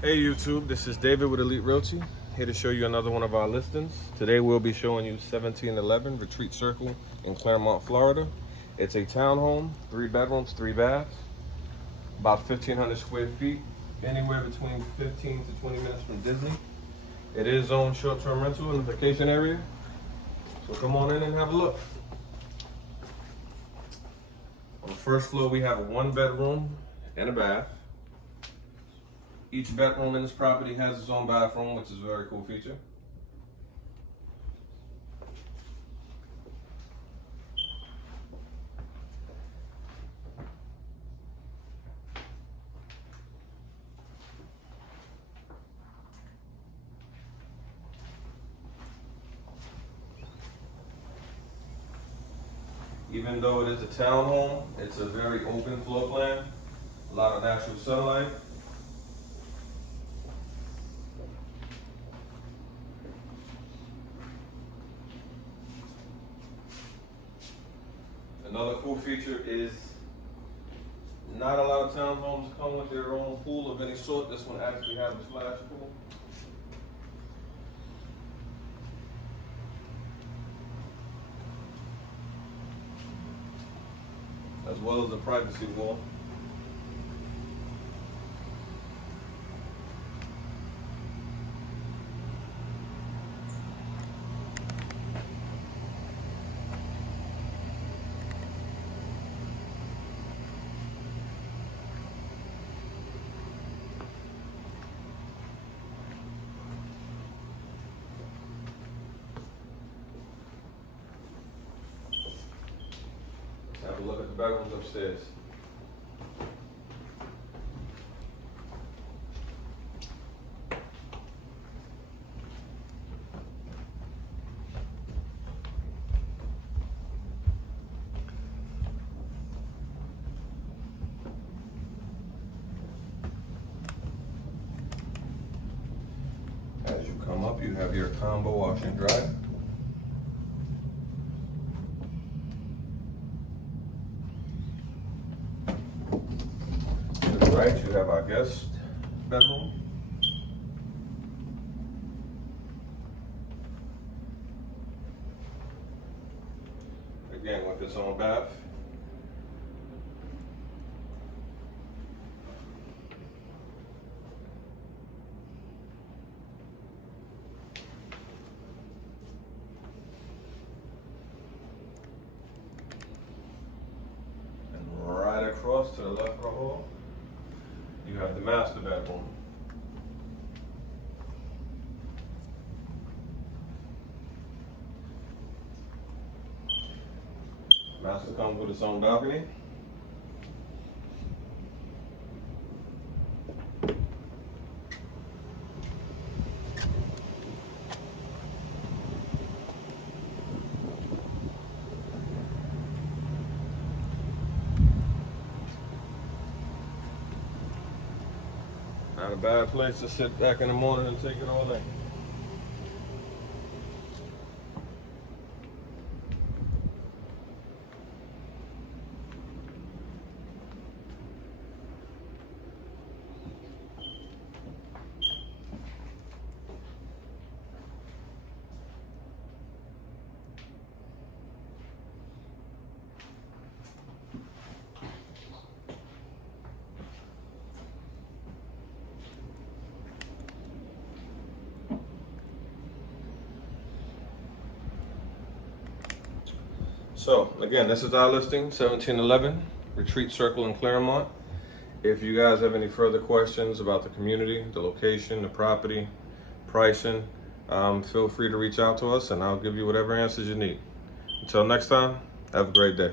Hey YouTube, this is David with Elite Realty, here to show you another one of our listings. Today we'll be showing you 1711 Retreat Circle in Clermont, Florida. It's a townhome, 3 bedrooms, 3 baths, about 1,500 square feet, anywhere between 15 to 20 minutes from Disney. It is zoned short-term rental in the vacation area, so come on in and have a look. On the first floor we have a 1 bedroom and a bath. Each bedroom in this property has its own bathroom, which is a very cool feature. Even though it is a townhome, it's a very open floor plan, a lot of natural sunlight. Another cool feature is not a lot of townhomes come with their own pool of any sort. This one actually has a splash pool. As well as a privacy wall. Have a look at the bedrooms upstairs. As you come up, you have your combo wash and dry. To the right, you have our guest bedroom. Again, with its own bath. And right across to the left of the hall, you have the master bedroom. Master comes with its own balcony. Not a bad place to sit back in the morning and take it all day. So again, this is our listing, 1711 Retreat Circle in Clermont. If you guys have any further questions about the community, the location, the property, pricing, feel free to reach out to us and I'll give you whatever answers you need. Until next time, have a great day.